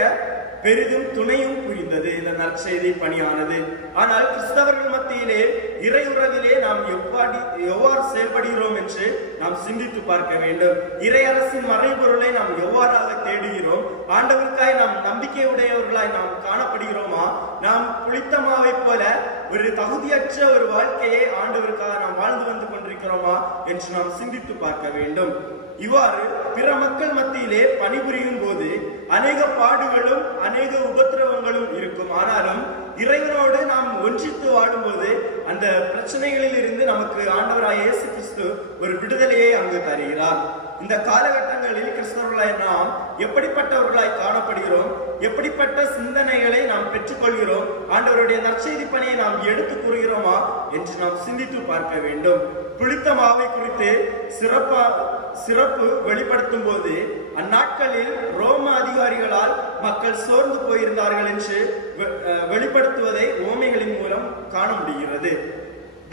பெரிதும் துணையும் புரிந்தது இந்த நற்செய்தி பணியானது. ஆனால் கிறிஸ்தவர்கள் மத்தியிலே இறையுறவிலே நாம் எவ்வாறு செயல்படுகிறோம் என்று நாம் சிந்தித்து பார்க்க வேண்டும். இறையரசின் மறைபொருளை நாம் எவ்வாறாக தேடுகிறோம்? ஆண்டவருக்காய் நாம் நம்பிக்கையுடையவர்களாய் நாம் காணப்படுகிறோமா? நாம் புளித்தமாவை போல ஒரு தகுதியற்ற ஒரு வாழ்க்கையை ஆண்டவருக்காக நாம் வாழ்ந்து வந்து கொண்டிருக்கிறோமா என்று நாம் சிந்தித்து பார்க்க வேண்டும். இவ்வாறு பிற மக்கள் மத்தியிலே பணிபுரியும் போது அநேக பாடுகளும் அநேக உபத்திரவங்களும் இருக்கும். ஆனாலும் இறைவனோடு நாம் ஒன்றித்து வாழும்போது அந்த பிரச்சனைகளில் இருந்து நமக்கு ஆண்டவராகிய இயேசு கிறிஸ்து ஒரு விடுதலையை அங்கு தருகிறார். இந்த காலகட்டங்களில் கிறிஸ்தவர்களாய் நாம் எப்படிப்பட்டவர்களாய் காணப்படுகிறோம்? எப்படிப்பட்ட சிந்தனைகளை நாம் பெற்றுக்கொள்கிறோம்? ஆண்டவருடைய நற்செய்தி பணியை நாம் எடுத்து கூறுகிறோமா என்று நாம் சிந்தித்து பார்க்க வேண்டும். புளித்த மாவை குறித்து சிறப்பு வெளிப்படுத்தும் போது அந்நாட்களில் ரோம அதிகாரிகளால் மக்கள் சோர்ந்து போயிருந்தார்கள் என்று வெளிப்படுத்துவதை உவமைகளின் மூலம் காண முடிகிறது.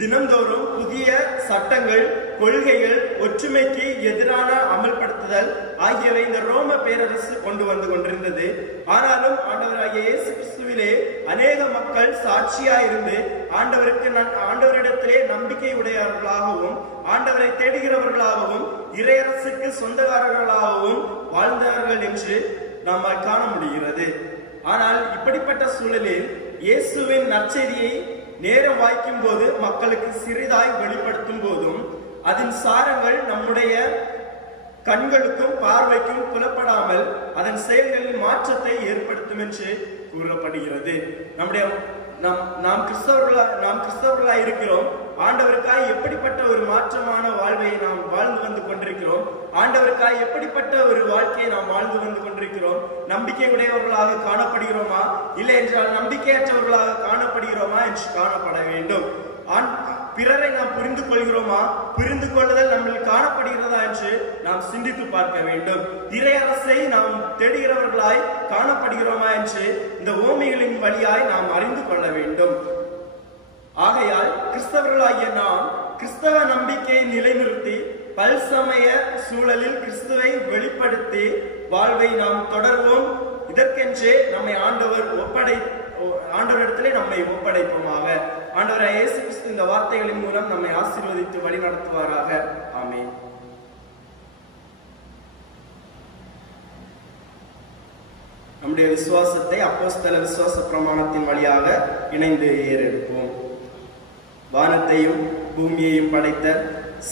தினந்தோறும் புதிய சட்டங்கள், கொள்கைகள், ஒற்றுமைக்கு எதிரான அமல்படுத்துதல் ஆகியவை இந்த ரோம பேரரசு கொண்டு வந்து கொண்டிருந்தது. ஆனாலும் ஆண்டவராகிய இயேசு கிறிஸ்துவிலே அநேக மக்கள் சாட்சியாயிருந்து ஆண்டவரிடத்திலே நம்பிக்கை உடையவர்களாகவும் ஆண்டவரை தேடுகிறவர்களாகவும் இறையரசுக்கு சொந்தக்காரர்களாகவும் வாழ்ந்தவர்கள் என்று நம்மால் காண முடிகிறது. ஆனால் இப்படிப்பட்ட சூழலில் இயேசுவின் நற்செய்தியை நேரம் வாய்க்கும் போது மக்களுக்கு சிறிதாய் வெளிப்படுத்தும் போதும் அதன் சாரங்கள் நம்முடைய கண்களுக்கும் பார்வைக்கும் புலப்படாமல் அதன் செயல்களில் மாற்றத்தை ஏற்படுத்தும் என்று கூறப்படுகிறது. நாம் கிறிஸ்தவர்களாய் இருக்கிறோம். ஆண்டவருக்காய் எப்படிப்பட்ட ஒரு மாற்றமான வாழ்வை நாம் வாழ்ந்து வந்து கொண்டிருக்கிறோம்? ஆண்டவருக்காய் எப்படிப்பட்ட ஒரு வாழ்க்கையை நாம் வாழ்ந்து வந்து கொண்டிருக்கிறோம்? நம்பிக்கை உடையவர்களாக காணப்படுகிறோமா, இல்லை என்றால் நம்பிக்கையற்றவர்களாக காணப்படுகிறோமா என்று காணப்பட வேண்டும். பிறரை நாம் புரிந்து கொள்கிறோமா? புரிந்து கொள்ளுதல் நம்மில் காணப்படுகிறதா என்று நாம் சிந்தித்து பார்க்க வேண்டும். இறையரசை நாம் தேடுகிறவர்களாய் காணப்படுகிறோமா என்று இந்த ஓமைகளின் வழியாய் நாம் அறிந்து கொள்ள வேண்டும். ஆகையால் கிறிஸ்தவர்களாகிய நாம் கிறிஸ்தவ நம்பிக்கையை நிலைநிறுத்தி பல்சமய சூழலில் கிறிஸ்துவை வெளிப்படுத்தி வாழ்வை நாம் தொடர்வோம். இதற்கென்றே நம்மை ஆண்டவரிடத்திலே நம்மை ஒப்படைப்போமாக. ஆண்டவர் இயேசு கிறிஸ்து இந்த வார்த்தைகளின் மூலம் நம்மை ஆசீர்வதித்து வழி நடத்துவாராக. ஆமென். நம்முடைய விசுவாசத்தை அப்போஸ்தல விசுவாச பிரமாணத்தின் வழியாக இணைந்து ஏறெடுப்போம். வானத்தையும் பூமியையும் படைத்த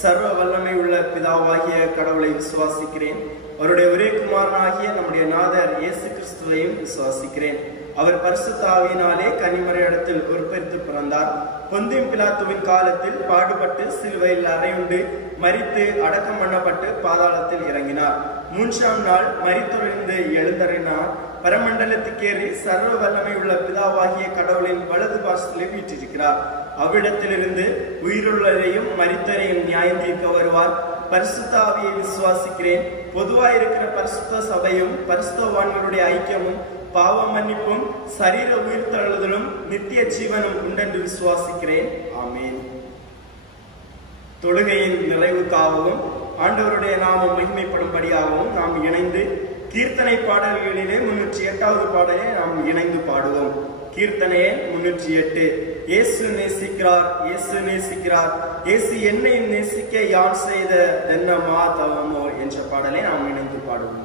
சர்வ வல்லமை உள்ள பிதாவாகிய கடவுளை விசுவாசிக்கிறேன். அவருடைய ஒரே குமாரனாகிய நம்முடைய நாதர் இயேசு கிறிஸ்துவையும் விசுவாசிக்கிறேன். அவர் பரிசுத்த ஆவியினாலே கன்னிமரியாளிடத்தில் உற்பத்தி பிறந்தார். பொந்தியும் பிலாத்துவின் காலத்தில் பாடுபட்டு சிலுவையில் அறையுண்டு மரித்து அடக்கம் பண்ணப்பட்டு பாதாளத்தில் இறங்கினார். 3ஆம் நாள் மரித்தொழிந்து எழுந்தறினார். பரமண்டலத்துக்கேறி சர்வ வல்லமை உள்ள பிதாவாகிய கடவுளின் வலது பாசத்திலே வீற்றிருக்கிறார். அவ்விடத்திலிருந்து உயிருள்ளரையும் மரித்தரையும் நியாயம் தீர்க்க வருவார். பரிசுத்த ஆவியை விசுவாசிக்கிறேன். பொதுவாயிருக்கிற பரிசுத்த சபையும் பரிசுத்தவான்களுடைய ஐக்கியமும் பாவ மன்னிப்பும் சரீர உயிர்த்தெழுதலும் நித்திய ஜீவனும் உண்டென்று விசுவாசிக்கிறேன். ஆமென். தொழுகையின் நிறைவுக்காகவும் ஆண்டவருடைய நாமம் மகிமைப்படும்படியாகவும் நாம் இணைந்து கீர்த்தனை பாடல்களிலே 308வது பாடலை நாம் இணைந்து பாடுவோம். கீர்த்தனையே 308. இயேசு நேசிக்கிறார், இயேசு நேசிக்கிறார், இயேசு என்னை நேசிக்க யான் செய்த தென்னமா தவமோ என்ற பாடலை நாம் இணைந்து பாடுவோம்.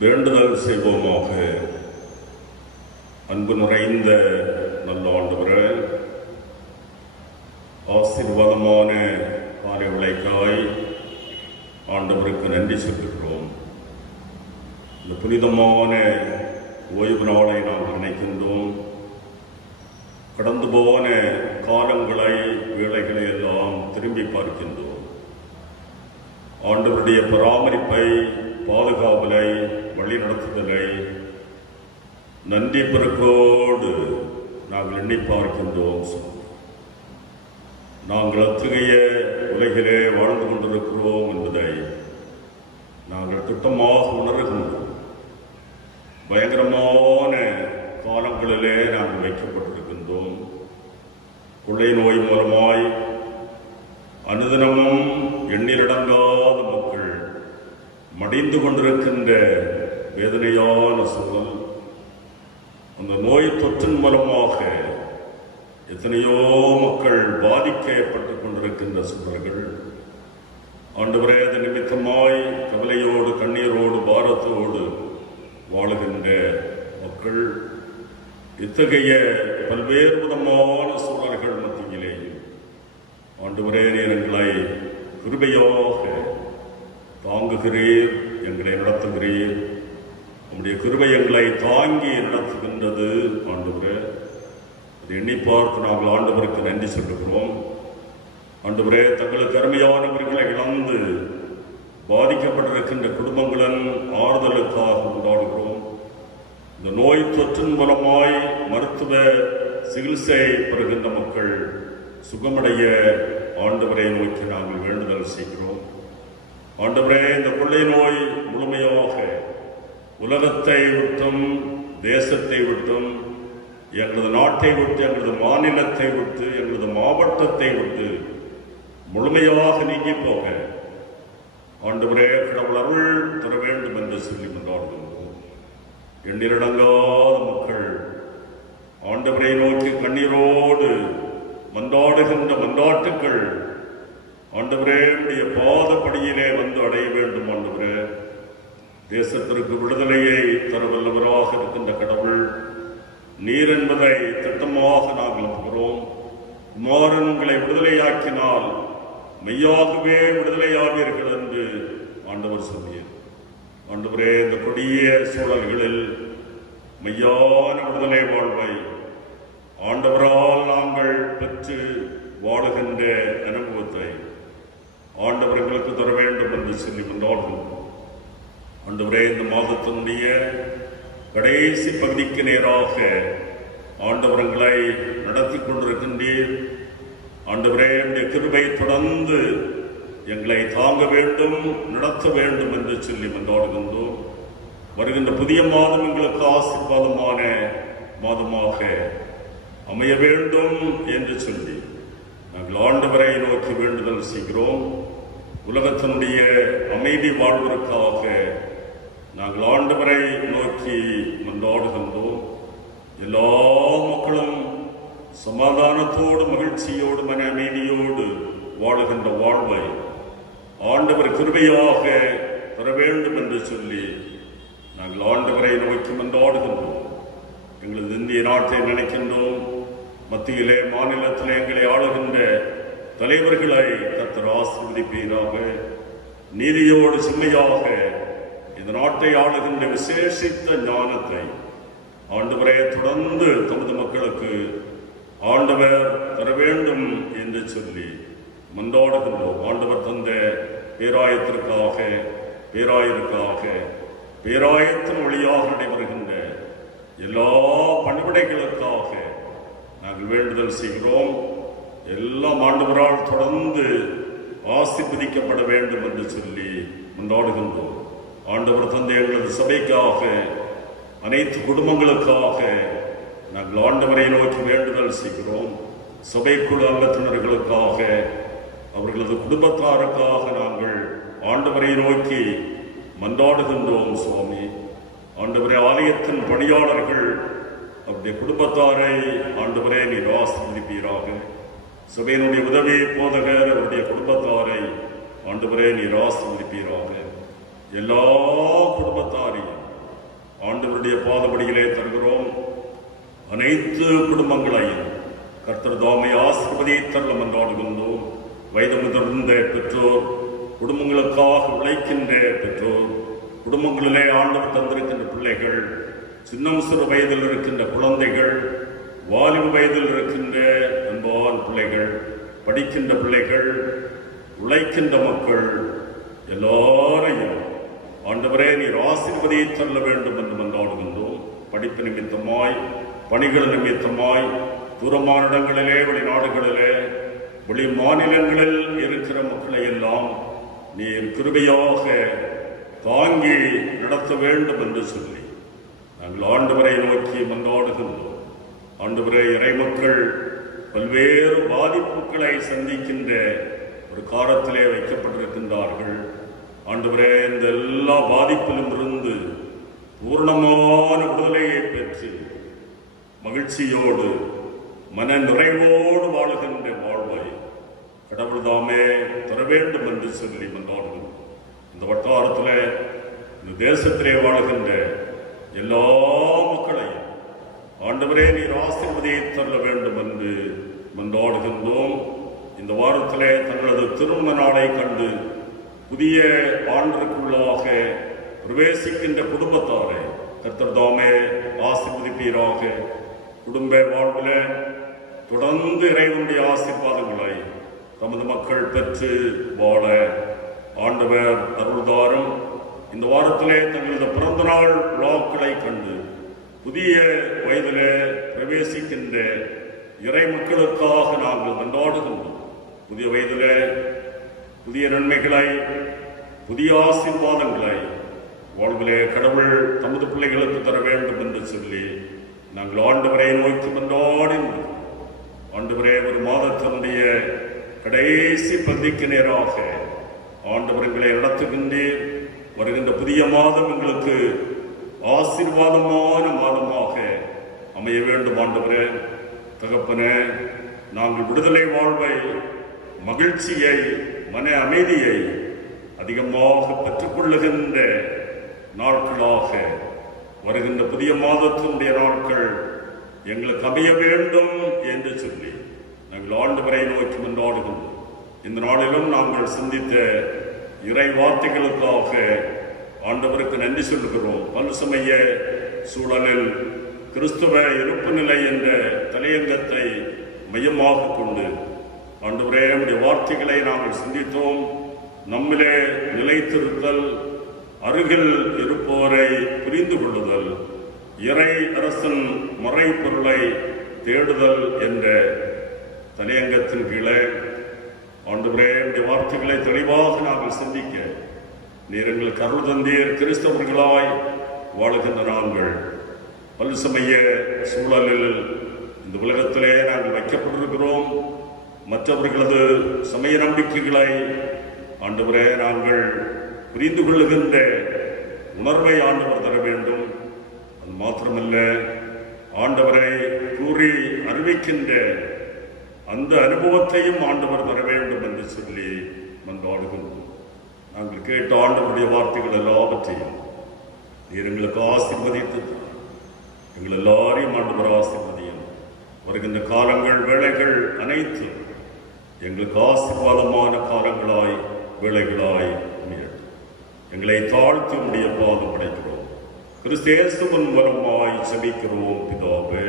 வேண்டுதல் செய்வோமாக. அன்பு நிறைந்த நல்ல ஆண்டவரே, ஆசீர்வாதமான காலை உழைக்காய் ஆண்டவருக்கு நன்றி செலுத்துகிறோம். இந்த புனிதமான ஓய்வு நாளை நாம் நினைக்கின்றோம். கடந்து போன காலங்களை வேளைகளை எல்லாம் திரும்பி பார்க்கின்றோம். ஆண்டவருடைய பராமரிப்பை, பாதுகாவலை, வழி நடத்துதலை நன்றி பெருக்கோடு நாங்கள் எண்ணி பார்க்கின்றோம். நாங்கள் அத்தகைய உலகிலே வாழ்ந்து கொண்டிருக்கிறோம் என்பதை நாங்கள் திட்டமாக உணர்கின்றோம். பயங்கரமான காலங்களிலே நாங்கள் வைக்கப்பட்டிருக்கின்றோம். கொள்ளை நோய் மூலமாய் அனுதினமும் எண்ணிலடங்காத மக்கள் மடிந்து கொண்டிருக்கின்ற வேதனையான சூழல், அந்த நோய் தொற்றின் மூலமாக எத்தனையோ மக்கள் பாதிக்கப்பட்டுக் கொண்டிருக்கின்ற சூழல்கள், ஆண்டவரே அது நிமித்தமாய் கவலையோடு, கண்ணீரோடு, பாரத்தோடு வாழுகின்ற மக்கள், இத்தகைய பல்வேறு விதமான சூழல்கள் மத்தியிலேயும் ஆண்டவரே நீர் எங்களை கிருபையாக தாங்குகிறீர், எங்களை நடத்துகிறீர். நம்முடைய கிருபை எங்களை தாங்கி நடத்துகின்றது. ஆண்டவரே, அதை எண்ணி பார்த்து நாங்கள் ஆண்டவருக்கு நன்றி சொல்லுகிறோம். ஆண்டவரே, தங்களுக்கு அருமையானவர்களை இழந்து பாதிக்கப்பட்டிருக்கின்ற குடும்பங்களின் ஆறுதலுக்காக கொண்டாடுகிறோம். இந்த நோய் தொற்றின் மூலமாய் மருத்துவ சிகிச்சை பெறுகின்ற மக்கள் சுகமடைய ஆண்டவரை நோக்கி நாங்கள் வேண்டுதல் செய்கிறோம். ஆண்டவரே, இந்த கொள்ளை நோய் முழுமையாக உலகத்தை விட்டும், தேசத்தை விட்டும், எங்களது நாட்டை விட்டு, எங்களது மாநிலத்தை விட்டு, எங்களது மாவட்டத்தை விட்டு முழுமையாக நீங்கி போக ஆண்டவரே கடவுள் அருள் தர வேண்டும் என்று சொல்லி கொண்டாடுகின்றோம். எண்ணிலடங்காத மக்கள் ஆண்டவரை நோக்கி கண்ணீரோடு மன்றாடுகின்ற மன்றாட்டுக்கள் ஆண்டவரே உடைய பாதப்படியிலே வந்து அடைய வேண்டும். ஆண்டவரே, தேசத்திற்கு விடுதலையை தர வல்லவராக இருக்கின்ற கடவுள் நீர் என்பதை திட்டமாக நாங்கள் நம்புகிறோம். குமாரன் உங்களை விடுதலையாக்கினால் மெய்யாகவே விடுதலையாவீர்கள் என்று ஆண்டவர் சொன்னார். ஆண்டவரே, இந்த கொடிய சூழல்களில் மெய்யான விடுதலை வாழ்வை ஆண்டவரால் நாங்கள் பெற்று வாழுகின்ற அனுபவத்தை ஆண்டவர் எங்களுக்கு தர வேண்டும் என்று சொல்லி கொண்டாடுகிறோம். ஆண்டவரே, இந்த மாதத்தினுடைய கடைசி பகுதிக்கு நேராக ஆண்டவர்களை நடத்தி கொண்டிருக்கின்றீர். ஆண்டவரே, உடைய கிருபை தொடர்ந்து எங்களை தாங்க வேண்டும், நடத்த வேண்டும் என்று சொல்லி கொண்டாடுகின்றோம். வருகின்ற புதிய மாதம் எங்களுக்கு ஆசீர்வாதமான மாதமாக அமைய வேண்டும் என்று சொல்லி நாங்கள் ஆண்டவரை நோக்கி வேண்டுதல் செய்கிறோம். உலகத்தினுடைய அமைதி வாழ்வதற்காக நாங்கள் ஆண்டவரை நோக்கி மன்றாடுகின்றோம். எல்லா மக்களும் சமாதானத்தோடு, மகிழ்ச்சியோடு, மன அமைதியோடு வாழுகின்ற வாழ்வை ஆண்டவர் கிருபையாக பெற வேண்டும் என்று சொல்லி நாங்கள் ஆண்டவரை நோக்கி மன்றாடுகின்றோம். எங்களது இந்திய நாட்டை நினைக்கின்றோம். மத்தியிலே, மாநிலத்திலே எங்களை ஆளுகின்ற தலைவர்களை கர்த்தர் ஆசீர்வதிப்பீராக. நீதியோடு செம்மையாக இந்த நாட்டை ஆளுகின்ற விசேஷித்த ஞானத்தை ஆண்டவரே தொடர்ந்து தமது மக்களுக்கு ஆண்டவர் தர வேண்டும் என்று சொல்லி மன்றாடுகின்றோம். ஆண்டவர் தந்த பேராயத்திற்காக, பேராயத்தின் வழியாக நடைபெறுகின்ற எல்லா பணிவிடைகளுக்காக நாங்கள் வேண்டுதல் செய்கிறோம். எல்லாம் ஆண்டவரால் தொடர்ந்து ஆசீர்வதிக்கப்பட வேண்டும் என்று சொல்லி மன்றாடுகின்றோம். ஆண்டவர் தந்த எங்களது சபைக்காக, அனைத்து குடும்பங்களுக்காக நாங்கள் ஆண்டவரை நோக்கி வேண்டுதல் செய்கிறோம். சபைக்குழு அங்கத்தினர்களுக்காக, அவர்களது குடும்பத்தாருக்காக நாங்கள் ஆண்டவரை நோக்கி மன்றாடுகின்றோம். சுவாமி, ஆண்டவரே, ஆலயத்தின் பணியாளர்கள், அவருடைய குடும்பத்தாரை ஆண்டவரே நீர் ஆசீர்வதிப்பீராக. சபையினுடைய உதவி போதகர், அவருடைய குடும்பத்தாரை ஆண்டவரே நீர் ஆசீர்வதிப்பீராக. எல்லா குடும்பத்தாரையும் ஆண்டவருடைய பாதபடியிலே தருகிறோம். அனைத்து குடும்பங்களையும் கர்த்தர் தாமே ஆசீர்வதித்தருள மன்றாடுகின்றோம். வயது முதிர்ந்த பெற்றோர், குடும்பங்களுக்காக உழைக்கின்ற பெற்றோர், குடும்பங்களிலே ஆண்டவர் தந்திருக்கின்ற பிள்ளைகள், சின்னம் சிறு வயதில் இருக்கின்ற குழந்தைகள், வாலிப வயதில் இருக்கின்ற அன்பான பிள்ளைகள், படிக்கின்ற பிள்ளைகள், உழைக்கின்ற மக்கள் எல்லாரையும் ஆண்டவரே நீர் ஆசீர்வதியை தள்ள வேண்டும் என்று மன்றாடுகின்றோம். படிப்பு நிமித்தமாய், பணிகள் நிமித்தமாய், தூரமான இடங்களிலே, வெளிநாடுகளிலே, வெளி மாநிலங்களில் இருக்கிற மக்களை எல்லாம் நீர் கிருபையாக தாங்கி நடத்த வேண்டும் என்று சொல்லி நாங்கள் ஆண்டவரை நோக்கி மன்றாடுகின்றோம். ஆண்டவரே, இறைமக்கள் பல்வேறு பாதிப்புகளை சந்திக்கின்ற ஒரு காலத்திலே வைக்கப்பட்டிருக்கின்றார்கள். ஆண்டவரே, இந்த எல்லா பாதிப்பிலும் இருந்து பூர்ணமான விடுதலையை பெற்று மகிழ்ச்சியோடு மன நிறைவோடு வாழுகின்ற வாழ்வை கடவுள் தாமே தர வேண்டும் என்று சொல்லி மன்றாடுகிறோம். இந்த வட்டாரத்தில், இந்த தேசத்திலே வாழுகின்ற எல்லா மக்களையும் ஆண்டவரே நீர் ஆசீர்வதியை தர வேண்டும் என்று மன்றாடுகின்றோம். இந்த வாரத்திலே தங்களது திருமண நாளை கண்டு புதிய ஆண்டிற்குள்ளாக பிரவேசிக்கின்ற குடும்பத்தாரை கர்த்தர் தாமே ஆசீர்வதிப்பீராக. குடும்ப வாழ்வில் தொடர்ந்து இறைவனுடைய ஆசீர்வாதங்களை தமது மக்கள் பெற்று வாழ ஆண்டவர் அருள்தாரும். இந்த வாரத்திலே தங்களது பிறந்த நாள் விழாக்களை கண்டு புதிய வயதிலே பிரவேசிக்கின்ற இறை மக்களுக்காக நாங்கள் கொண்டாடுகின்றோம். புதிய வயதிலே புதிய நன்மைகளை, புதிய ஆசீர்வாதங்களை வாழ்விலே கடவுள் தமது பிள்ளைகளுக்கு தர வேண்டும் என்று சொல்லி நாங்கள் ஆண்டவரை நோக்கி மன்றாடுகின்றோம். ஆண்டவரே, ஒரு மாதத்தினுடைய கடைசி பந்திக்கு நேராக ஆண்டவர்களை நடத்துகின்றேன். வருகின்ற புதிய மாதம் எங்களுக்கு ஆசீர்வாதமான மாதமாக அமைய வேண்டும். ஆண்டவரே, தகப்பனே, நாங்கள் விடுதலை வாழ்வை, மகிழ்ச்சியை, மன அமைதியை அதிகமாக பெற்றுக்கொள்ளுகின்ற நாட்களாக வருகின்ற புதிய மாதத்தினுடைய நாட்கள் எங்களுக்கு அமைய வேண்டும் என்று சொல்லி நாங்கள் ஆண்டவரை நோக்கி மன்றாடுகின்றோம். இந்த நாளிலும் நாங்கள் சிந்தித்த இறை வார்த்தைகளுக்காக ஆண்டவருக்கு நன்றி சொல்லுகிறோம். பல்சமய சூழலில் கிறிஸ்துவ இருப்பு நிலை என்ற தலையங்கத்தை மையமாக கொண்டு ஆண்டவரே உடைய வார்த்தைகளை நாங்கள் சிந்தித்தோம். நம்மிலே நிலைத்திருத்தல், அருகில் இருப்போரை புரிந்து கொள்ளுதல், இறை அரசன் மறை பொருளை தேடுதல் என்ற தலையங்கத்தின் கீழே ஆண்டவரே உடைய வார்த்தைகளை தெளிவாக நாங்கள் சிந்திக்க நீர் எங்களுக்கு அருள் தந்தீர். கிறிஸ்தவர்களாய் வாழுகின்ற நாங்கள் பல்சமய சூழலில் இந்த உலகத்திலே நாங்கள் வைக்கப்பட்டிருக்கிறோம். மற்றவர்களது சமய நம்பிக்கைகளை ஆண்டவரே நாங்கள் புரிந்து கொள்ளுகின்ற உணர்வை ஆண்டவர் தர வேண்டும். அது மாத்திரமல்ல, ஆண்டவரை கூறி அறிவிக்கின்ற அந்த அனுபவத்தையும் ஆண்டவர் தர வேண்டும் என்று சொல்லி மன்றாடுகின்றோம். நாங்கள் கேட்ட ஆண்டவருடைய வார்த்தைகள் எல்லாவற்றையும் நீர் எங்களுக்கு ஆசீர்வதித்து எங்கள் எல்லாரையும் ஆண்டவர் ஆசீர்வதியும். வருகின்ற காலங்கள், வேளைகள் அனைத்தும் எங்களுக்கு ஆசீர்வாதமான காலங்களாய், வேளைகளாய் அமையட்டும். எங்களை தாழ்த்தி உடைய பாதம் படைக்கிறோம். கிறிஸ்து இயேசுவின் மூலமாய் ஜெபிக்கிறோம் பிதாவே.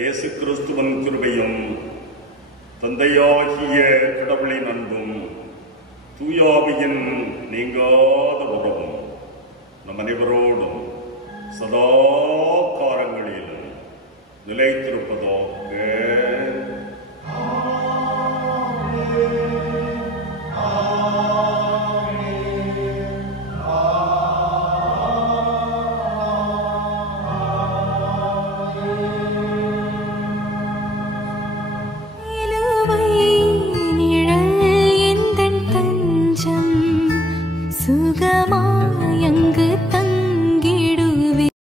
இயேசு கிறிஸ்துவின் கிருபையும் தந்தையாகிய கடவுளின் அன்பும் தூயாவியின் நீங்காத உறவும் நம் அனைவரோடும் சதா காலங்களிலும் நிலைத்திருப்பதாக.